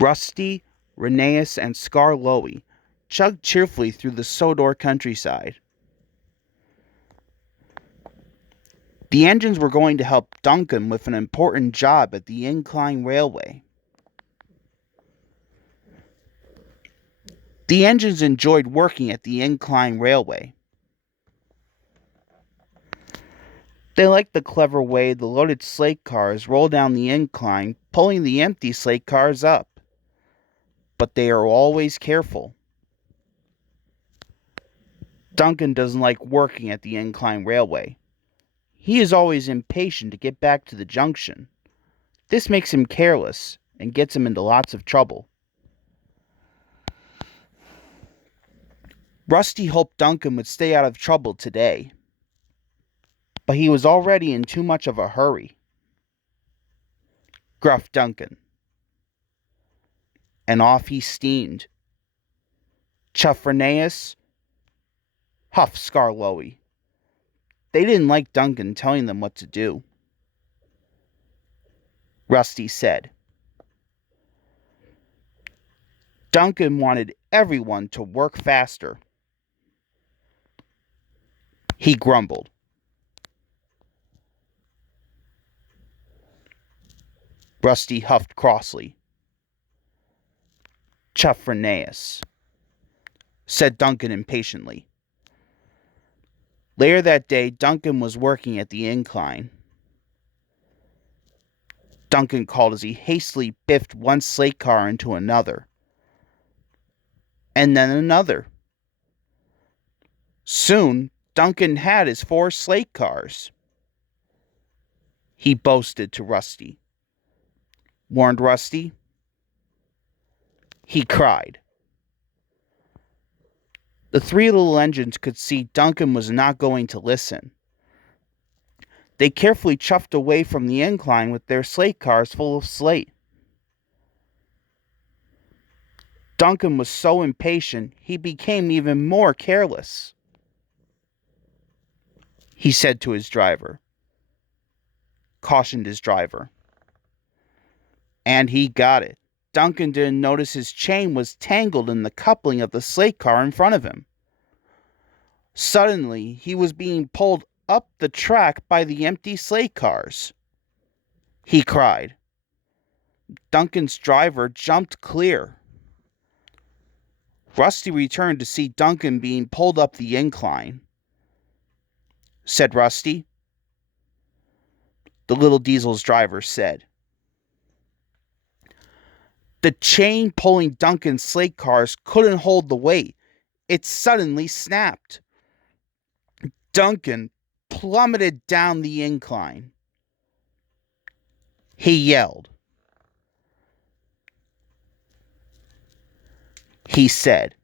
Rusty, Rheneas, and Skarloey chugged cheerfully through the Sodor countryside. The engines were going to help Duncan with an important job at the incline railway. The engines enjoyed working at the incline railway. They liked the clever way the loaded slate cars roll down the incline, pulling the empty slate cars up. But they are always careful. Duncan doesn't like working at the incline railway. He is always impatient to get back to the junction. This makes him careless and gets him into lots of trouble. Rusty hoped Duncan would stay out of trouble today, but he was already in too much of a hurry. Gruff Duncan. And off he steamed. Chuff Rheneas, huff Skarloey. They didn't like Duncan telling them what to do. Rusty said. Duncan wanted everyone to work faster. He grumbled. Rusty huffed crossly. Chuff Rheneas, said Duncan impatiently. Later that day, Duncan was working at the incline. Duncan called as he hastily biffed one slate car into another. And then another. Soon, Duncan had his 4 slate cars. He boasted to Rusty. Warned Rusty. He cried. The 3 little engines could see Duncan was not going to listen. They carefully chuffed away from the incline with their slate cars full of slate. Duncan was so impatient, he became even more careless. He said to his driver. Cautioned his driver. And he got it. Duncan didn't notice his chain was tangled in the coupling of the slate car in front of him. Suddenly, he was being pulled up the track by the empty slate cars. He cried. Duncan's driver jumped clear. Rusty returned to see Duncan being pulled up the incline. Said Rusty. The little diesel's driver said. The chain pulling Duncan's slate cars couldn't hold the weight. It suddenly snapped. Duncan plummeted down the incline. He yelled. He said.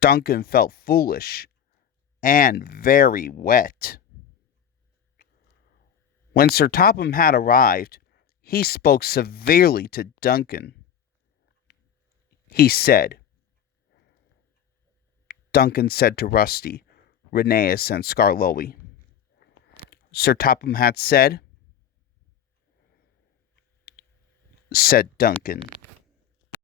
Duncan felt foolish and very wet. When Sir Topham had arrived, he spoke severely to Duncan. He said. Duncan said to Rusty, Rheneas, and Skarloey. Sir Topham had said Duncan.